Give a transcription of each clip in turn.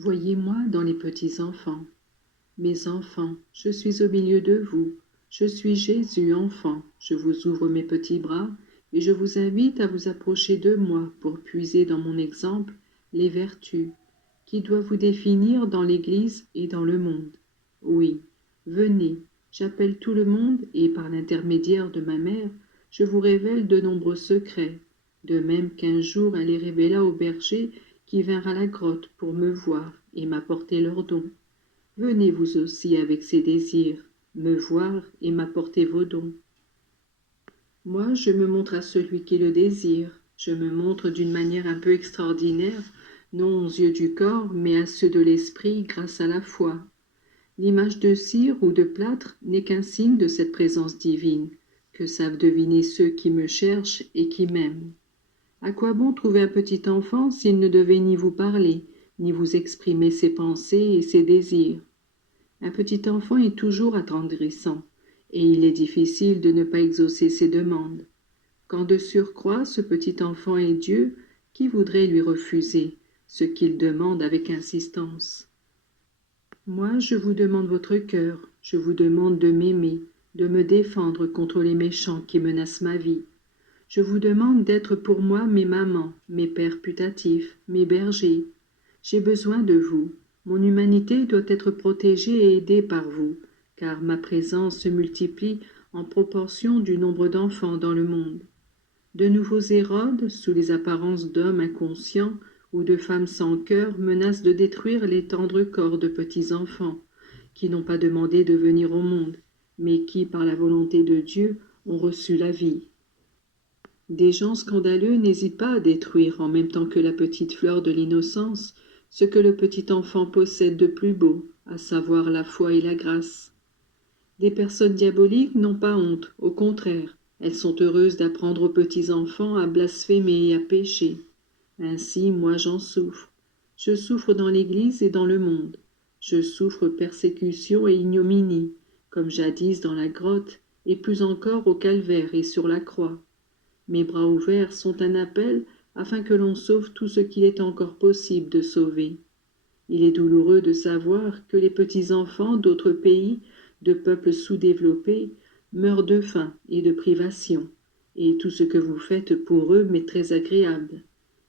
Voyez-moi dans les petits enfants. Mes enfants, je suis au milieu de vous. Je suis Jésus, enfant. Je vous ouvre mes petits bras et je vous invite à vous approcher de moi pour puiser dans mon exemple les vertus qui doivent vous définir dans l'Église et dans le monde. Oui, venez, j'appelle tout le monde et par l'intermédiaire de ma mère, je vous révèle de nombreux secrets, de même qu'un jour elle les révéla aux bergers qui vinrent à la grotte pour me voir et m'apporter leurs dons. Venez vous aussi avec ces désirs, me voir et m'apporter vos dons. Moi, je me montre à celui qui le désire. Je me montre d'une manière un peu extraordinaire, non aux yeux du corps, mais à ceux de l'esprit grâce à la foi. L'image de cire ou de plâtre n'est qu'un signe de cette présence divine, que savent deviner ceux qui me cherchent et qui m'aiment. À quoi bon trouver un petit enfant s'il ne devait ni vous parler, ni vous exprimer ses pensées et ses désirs? Un petit enfant est toujours attendrissant, et il est difficile de ne pas exaucer ses demandes. Quand de surcroît ce petit enfant est Dieu, qui voudrait lui refuser ce qu'il demande avec insistance? Moi, je vous demande votre cœur, je vous demande de m'aimer, de me défendre contre les méchants qui menacent ma vie. Je vous demande d'être pour moi mes mamans, mes pères putatifs, mes bergers. J'ai besoin de vous. Mon humanité doit être protégée et aidée par vous, car ma présence se multiplie en proportion du nombre d'enfants dans le monde. De nouveaux Hérodes, sous les apparences d'hommes inconscients ou de femmes sans cœur, menacent de détruire les tendres corps de petits enfants, qui n'ont pas demandé de venir au monde, mais qui, par la volonté de Dieu, ont reçu la vie. Des gens scandaleux n'hésitent pas à détruire, en même temps que la petite fleur de l'innocence, ce que le petit enfant possède de plus beau, à savoir la foi et la grâce. Des personnes diaboliques n'ont pas honte, au contraire, elles sont heureuses d'apprendre aux petits enfants à blasphémer et à pécher. Ainsi, moi j'en souffre. Je souffre dans l'Église et dans le monde. Je souffre persécution et ignominie, comme jadis dans la grotte, et plus encore au calvaire et sur la croix. Mes bras ouverts sont un appel afin que l'on sauve tout ce qu'il est encore possible de sauver. Il est douloureux de savoir que les petits enfants d'autres pays, de peuples sous-développés, meurent de faim et de privation, et tout ce que vous faites pour eux m'est très agréable.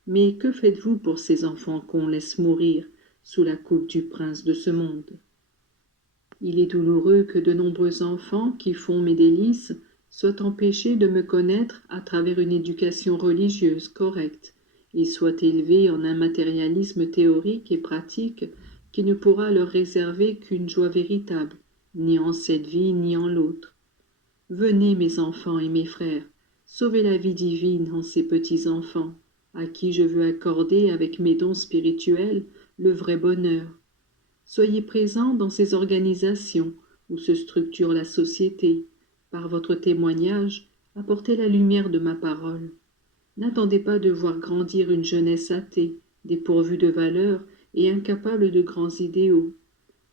Mais que faites-vous pour ces enfants qu'on laisse mourir sous la coupe du prince de ce monde? Il est douloureux que de nombreux enfants qui font mes délices soient empêchés de me connaître à travers une éducation religieuse correcte et soient élevés en un matérialisme théorique et pratique qui ne pourra leur réserver qu'une joie véritable, ni en cette vie ni en l'autre. Venez, mes enfants et mes frères, sauvez la vie divine en ces petits enfants, à qui je veux accorder avec mes dons spirituels le vrai bonheur. Soyez présents dans ces organisations où se structure la société. Par votre témoignage, apportez la lumière de ma parole. N'attendez pas de voir grandir une jeunesse athée, dépourvue de valeurs et incapable de grands idéaux.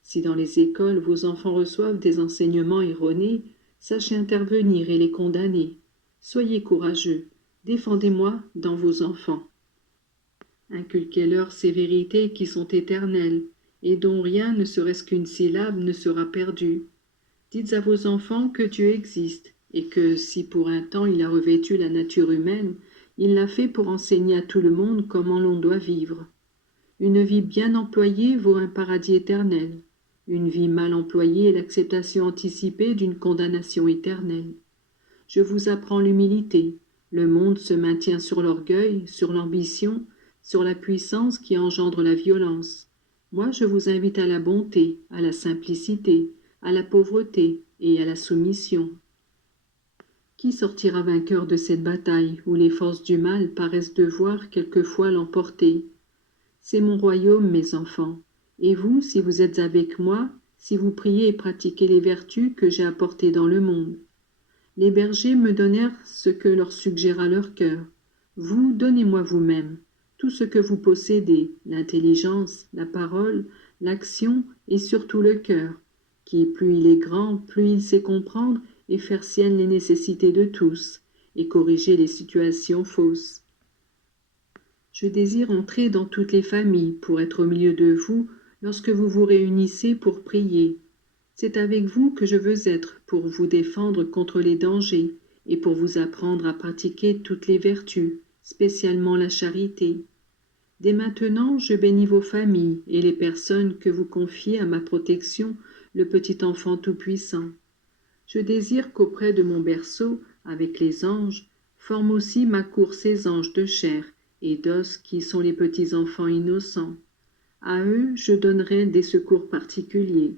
Si dans les écoles vos enfants reçoivent des enseignements erronés, sachez intervenir et les condamner. Soyez courageux, défendez-moi dans vos enfants. Inculquez-leur ces vérités qui sont éternelles, et dont rien, ne serait-ce qu'une syllabe, ne sera perdu. Dites à vos enfants que Dieu existe, et que, si pour un temps il a revêtu la nature humaine, il l'a fait pour enseigner à tout le monde comment l'on doit vivre. Une vie bien employée vaut un paradis éternel. Une vie mal employée est l'acceptation anticipée d'une condamnation éternelle. Je vous apprends l'humilité. Le monde se maintient sur l'orgueil, sur l'ambition, sur la puissance qui engendre la violence. Moi, je vous invite à la bonté, à la simplicité, à la pauvreté et à la soumission. Qui sortira vainqueur de cette bataille où les forces du mal paraissent devoir quelquefois l'emporter? C'est mon royaume, mes enfants. Et vous, si vous êtes avec moi, si vous priez et pratiquez les vertus que j'ai apportées dans le monde. Les bergers me donnèrent ce que leur suggéra leur cœur. Vous, donnez-moi vous-même tout ce que vous possédez, l'intelligence, la parole, l'action et surtout le cœur, qui, plus il est grand, plus il sait comprendre et faire siennes les nécessités de tous, et corriger les situations fausses. Je désire entrer dans toutes les familles pour être au milieu de vous lorsque vous vous réunissez pour prier. C'est avec vous que je veux être pour vous défendre contre les dangers et pour vous apprendre à pratiquer toutes les vertus, spécialement la charité. Dès maintenant, je bénis vos familles et les personnes que vous confiez à ma protection, le petit enfant tout-puissant. Je désire qu'auprès de mon berceau, avec les anges, forment aussi ma cour ces anges de chair et d'os qui sont les petits enfants innocents. À eux, je donnerai des secours particuliers.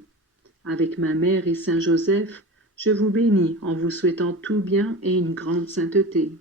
Avec ma mère et Saint Joseph, je vous bénis en vous souhaitant tout bien et une grande sainteté.